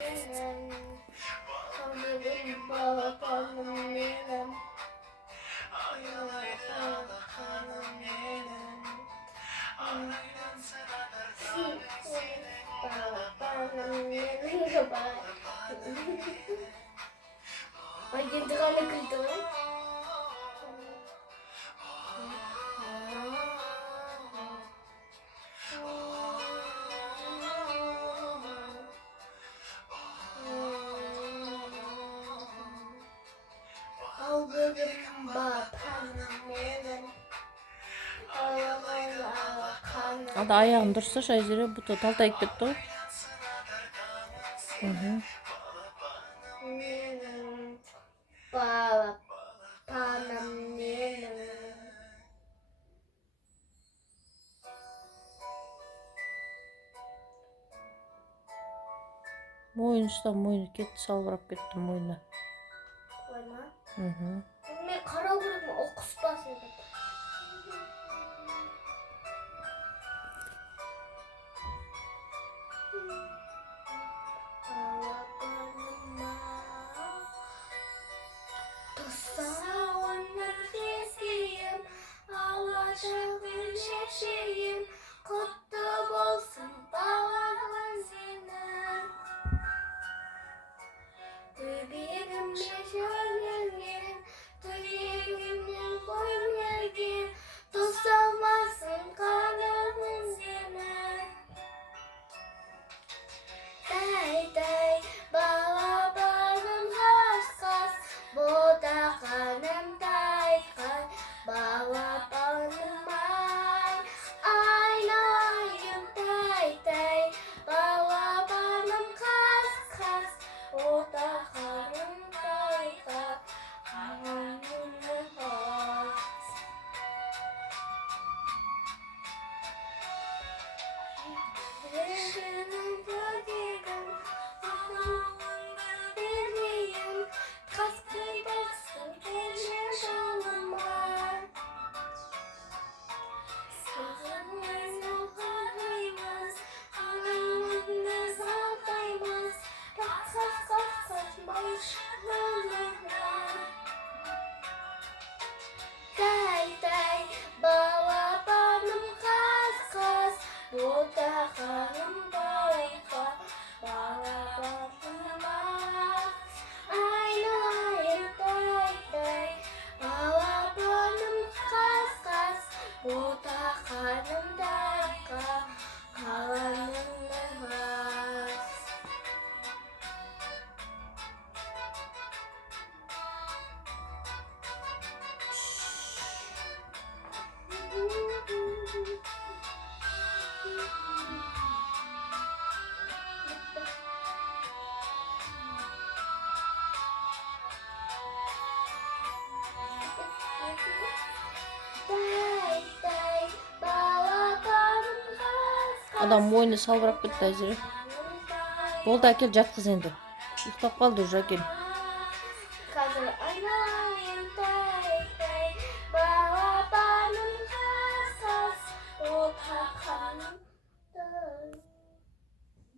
Ay, hindi ka nagkito eh. Ада аяғын дұрысташы Айзере, бұты талтайып кетті ғой. Мойын ұста, мойны кетті, салбырап кетті мойны. Қойма? Мен қарау керек ме? Ол құспасын деп. Құтты болсын балағын сенің. Төбегіме жөнелген, түрегімнен қоймеген, тосалмасын қадамын сенің. Тай-тай балапаным қас-қас, ботақаным тай-тай, балапаным айналайын тай-тай, балапаным қас-қас, ботақаным тай-тай, қаланым қас. Тай-тай, балапаным қас-қас, ботақаным тай-тай, балапаным айналайын тай-тай, балапаным қас-қас, ботақаным тай-тай, қаланым қас. Тай-тай, балапаным қас-қас, Адам мойны салбырап кетті Айзере. Болды, әкел жатқыз енді. Ұйықтап қалды уже, әкел. қазір айналайын